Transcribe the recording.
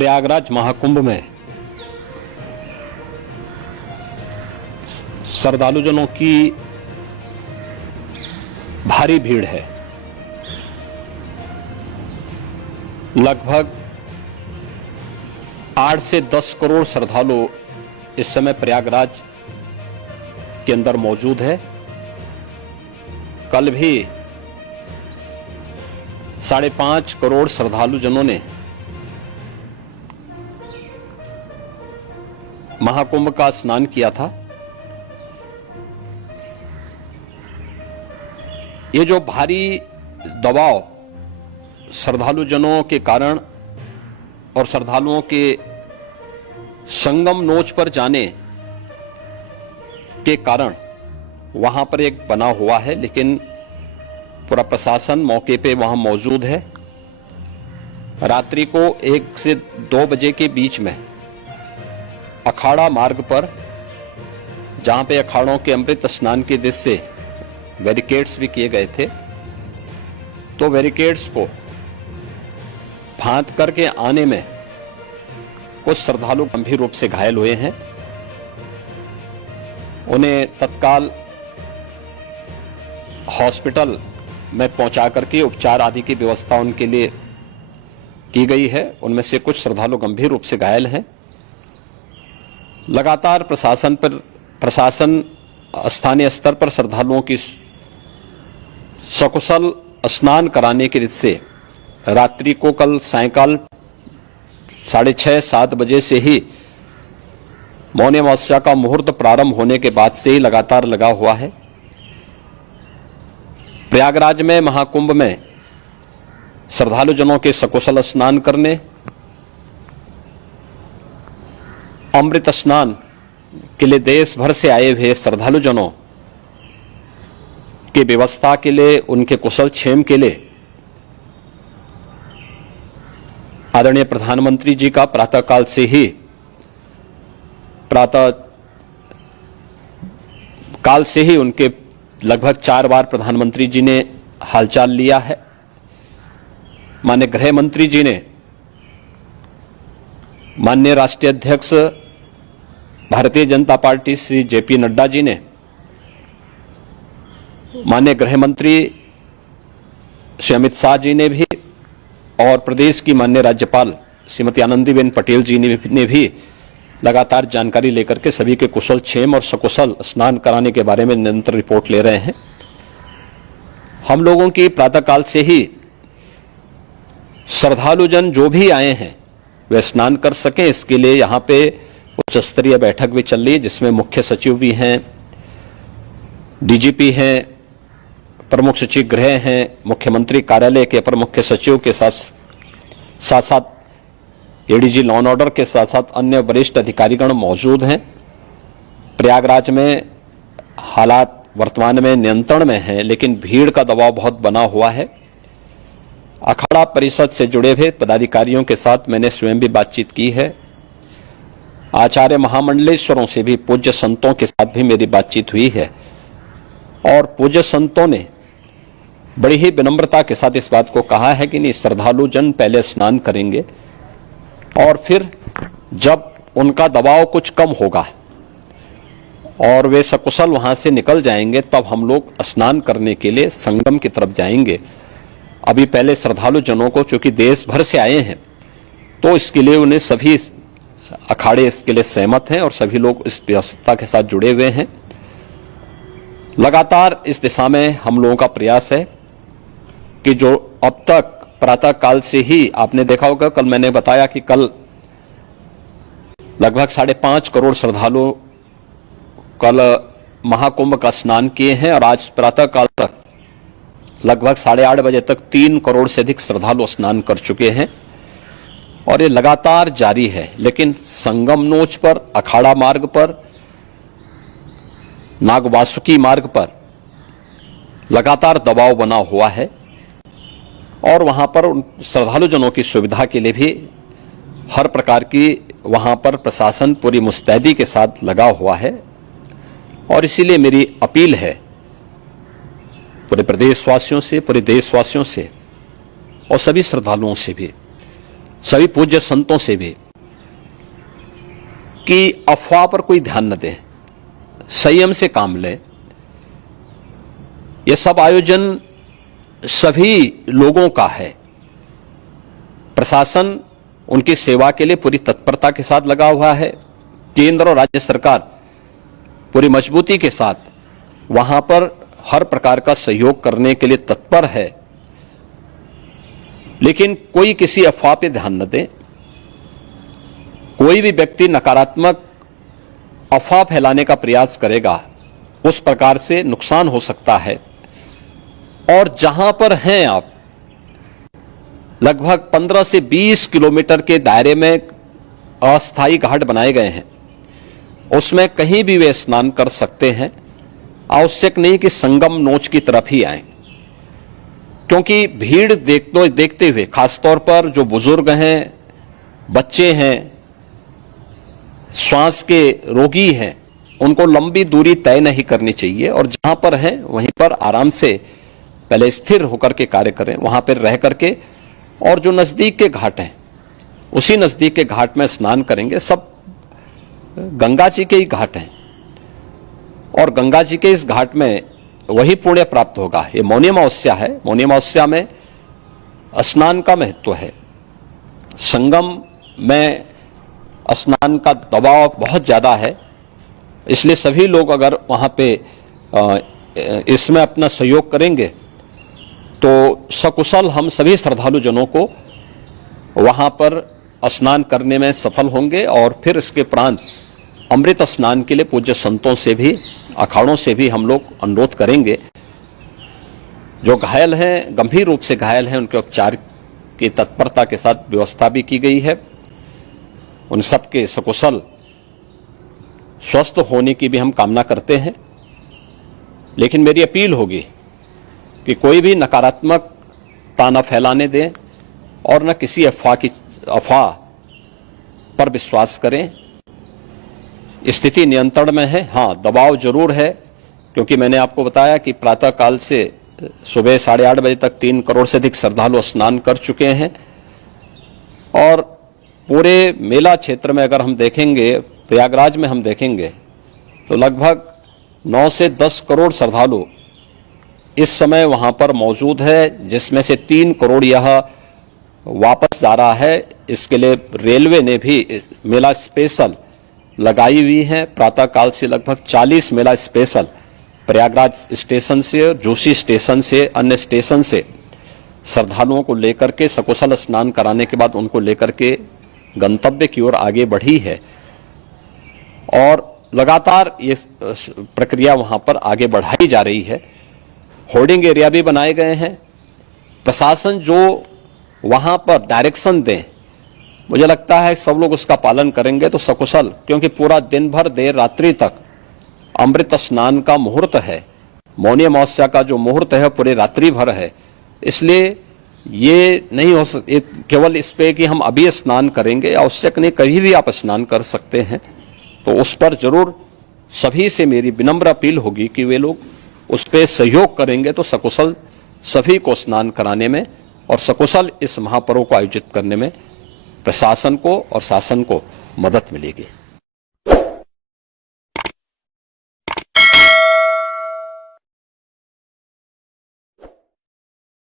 प्रयागराज महाकुंभ में श्रद्धालुजनों की भारी भीड़ है। लगभग 8 से 10 करोड़ श्रद्धालु इस समय प्रयागराज के अंदर मौजूद है। कल भी 5.5 करोड़ श्रद्धालुजनों ने महाकुंभ का स्नान किया था। ये जो भारी दबाव श्रद्धालुजनों के कारण और श्रद्धालुओं के संगम नोच पर जाने के कारण वहां पर एक बना हुआ है, लेकिन पूरा प्रशासन मौके पे वहां मौजूद है। रात्रि को 1 से 2 बजे के बीच में अखाड़ा मार्ग पर, जहां पे अखाड़ों के अमृत स्नान के दृश्य से बैरिकेड्स भी किए गए थे, तो बैरिकेड्स को फांद करके आने में कुछ श्रद्धालु गंभीर रूप से घायल हुए हैं। उन्हें तत्काल हॉस्पिटल में पहुंचा करके उपचार आदि की व्यवस्था उनके लिए की गई है। उनमें से कुछ श्रद्धालु गंभीर रूप से घायल हैं। लगातार प्रशासन स्थानीय स्तर पर श्रद्धालुओं की सकुशल स्नान कराने के दृष्टि से रात्रि को कल सायंकाल 6:30-7 बजे से ही मौनी अमावस्या का मुहूर्त प्रारंभ होने के बाद से ही लगातार लगा हुआ है। प्रयागराज में महाकुंभ में श्रद्धालुजनों के सकुशल स्नान करने, अमृत स्नान के लिए देश भर से आए हुए श्रद्धालुजनों की व्यवस्था के लिए, उनके कुशल क्षेम के लिए आदरणीय प्रधानमंत्री जी का प्रातःकाल से ही उनके लगभग 4 बार प्रधानमंत्री जी ने हालचाल लिया है। माननीय गृह मंत्री जी ने, माननीय राष्ट्रीय अध्यक्ष भारतीय जनता पार्टी श्री जेपी नड्डा जी ने, माननीय गृह मंत्री श्री अमित शाह जी ने भी, और प्रदेश की माननीय राज्यपाल श्रीमती आनंदीबेन पटेल जी ने भी लगातार जानकारी लेकर के सभी के कुशल क्षेम और सकुशल स्नान कराने के बारे में निरंतर रिपोर्ट ले रहे हैं। हम लोगों की प्रातःकाल से ही श्रद्धालुजन जो भी आए हैं वे स्नान कर सकें, इसके लिए यहाँ पे उच्च स्तरीय बैठक भी चल रही है, जिसमें मुख्य सचिव भी हैं, डीजीपी हैं, प्रमुख सचिव गृह हैं, मुख्यमंत्री कार्यालय के अपर मुख्य सचिव के साथ साथ एडीजी लॉ एंड ऑर्डर के साथ साथ अन्य वरिष्ठ अधिकारीगण मौजूद हैं। प्रयागराज में हालात वर्तमान में नियंत्रण में हैं, लेकिन भीड़ का दबाव बहुत बना हुआ है। अखाड़ा परिषद से जुड़े हुए पदाधिकारियों के साथ मैंने स्वयं भी बातचीत की है। आचार्य महामंडलेश्वरों से भी, पूज्य संतों के साथ भी मेरी बातचीत हुई है, और पूज्य संतों ने बड़ी ही विनम्रता के साथ इस बात को कहा है कि नहीं, श्रद्धालु जन पहले स्नान करेंगे और फिर जब उनका दबाव कुछ कम होगा और वे सकुशल वहां से निकल जाएंगे, तब हम लोग स्नान करने के लिए संगम की तरफ जाएंगे। अभी पहले श्रद्धालु जनों को, चूंकि देश भर से आए हैं, तो इसके लिए उन्हें सभी अखाड़े इसके लिए सहमत हैं और सभी लोग इस व्यवस्था के साथ जुड़े हुए हैं। लगातार इस दिशा में हम लोगों का प्रयास है कि जो अब तक प्रातःकाल से ही आपने देखा होगा, कल मैंने बताया कि कल लगभग 5.5 करोड़ श्रद्धालु कल महाकुंभ का स्नान किए हैं, और आज प्रातःकाल तक लगभग 8:30 बजे तक 3 करोड़ से अधिक श्रद्धालु स्नान कर चुके हैं, और ये लगातार जारी है। लेकिन संगम नोच पर, अखाड़ा मार्ग पर, नागवासुकी मार्ग पर लगातार दबाव बना हुआ है, और वहां पर श्रद्धालुजनों की सुविधा के लिए भी हर प्रकार की वहां पर प्रशासन पूरी मुस्तैदी के साथ लगा हुआ है। और इसीलिए मेरी अपील है पूरे प्रदेशवासियों से, पूरे देशवासियों से और सभी श्रद्धालुओं से भी सभी पूज्य संतों से भी कि अफवाह पर कोई ध्यान न दें, संयम से काम लें। यह सब आयोजन सभी लोगों का है। प्रशासन उनकी सेवा के लिए पूरी तत्परता के साथ लगा हुआ है। केंद्र और राज्य सरकार पूरी मजबूती के साथ वहां पर हर प्रकार का सहयोग करने के लिए तत्पर है। लेकिन कोई किसी अफवाह पे ध्यान न दे। कोई भी व्यक्ति नकारात्मक अफवाह फैलाने का प्रयास करेगा, उस प्रकार से नुकसान हो सकता है। और जहां पर हैं आप, लगभग 15 से 20 किलोमीटर के दायरे में अस्थायी घाट बनाए गए हैं, उसमें कहीं भी वे स्नान कर सकते हैं। आवश्यक नहीं कि संगम नोच की तरफ ही आए, क्योंकि भीड़ देखते हुए खासतौर पर जो बुजुर्ग हैं, बच्चे हैं, श्वास के रोगी हैं, उनको लंबी दूरी तय नहीं करनी चाहिए और जहां पर हैं वहीं पर आराम से पहले स्थिर होकर के कार्य करें, वहां पर रह करके। और जो नजदीक के घाट हैं, उसी नजदीक के घाट में स्नान करेंगे। सब गंगा जी के ही घाट हैं और गंगा जी के इस घाट में वही पुण्य प्राप्त होगा। ये मौनी अमावस्या है। मौनी अमावस्या में स्नान का महत्व है। संगम में स्नान का दबाव बहुत ज्यादा है, इसलिए सभी लोग अगर वहां पे इसमें अपना सहयोग करेंगे तो सकुशल हम सभी श्रद्धालु जनों को वहां पर स्नान करने में सफल होंगे। और फिर इसके उपरांत अमृत स्नान के लिए पूज्य संतों से भी, अखाड़ों से भी हम लोग अनुरोध करेंगे। जो घायल हैं, गंभीर रूप से घायल हैं, उनके उपचार की तत्परता के साथ व्यवस्था भी की गई है। उन सबके सकुशल स्वस्थ होने की भी हम कामना करते हैं। लेकिन मेरी अपील होगी कि कोई भी नकारात्मकता न फैलाने दें और न किसी अफवाह पर विश्वास करें। स्थिति नियंत्रण में है। हाँ, दबाव जरूर है, क्योंकि मैंने आपको बताया कि प्रातः काल से सुबह 8:30 बजे तक 3 करोड़ से अधिक श्रद्धालु स्नान कर चुके हैं। और पूरे मेला क्षेत्र में अगर हम देखेंगे, प्रयागराज में हम देखेंगे तो लगभग 9 से 10 करोड़ श्रद्धालु इस समय वहां पर मौजूद है, जिसमें से 3 करोड़ यह वापस जा रहा है। इसके लिए रेलवे ने भी मेला स्पेशल लगाई हुई है। प्रातः काल से लगभग 40 मेला स्पेशल प्रयागराज स्टेशन से, जोशी स्टेशन से, अन्य स्टेशन से श्रद्धालुओं को लेकर के सकुशल स्नान कराने के बाद उनको लेकर के गंतव्य की ओर आगे बढ़ी है। और लगातार ये प्रक्रिया वहां पर आगे बढ़ाई जा रही है। होर्डिंग एरिया भी बनाए गए हैं। प्रशासन जो वहां पर डायरेक्शन दे, मुझे लगता है सब लोग उसका पालन करेंगे तो सकुशल, क्योंकि पूरा दिन भर देर रात्रि तक अमृत स्नान का मुहूर्त है। मौनी अमावस्या का जो मुहूर्त है पूरे रात्रि भर है। इसलिए ये नहीं हो केवल इस पे कि हम अभी स्नान करेंगे, आवश्यक नहीं, कभी भी आप स्नान कर सकते हैं। तो उस पर जरूर सभी से मेरी विनम्र अपील होगी कि वे लोग उस पर सहयोग करेंगे तो सकुशल सभी को स्नान कराने में और सकुशल इस महापर्व को आयोजित करने में प्रशासन को और शासन को मदद मिलेगी।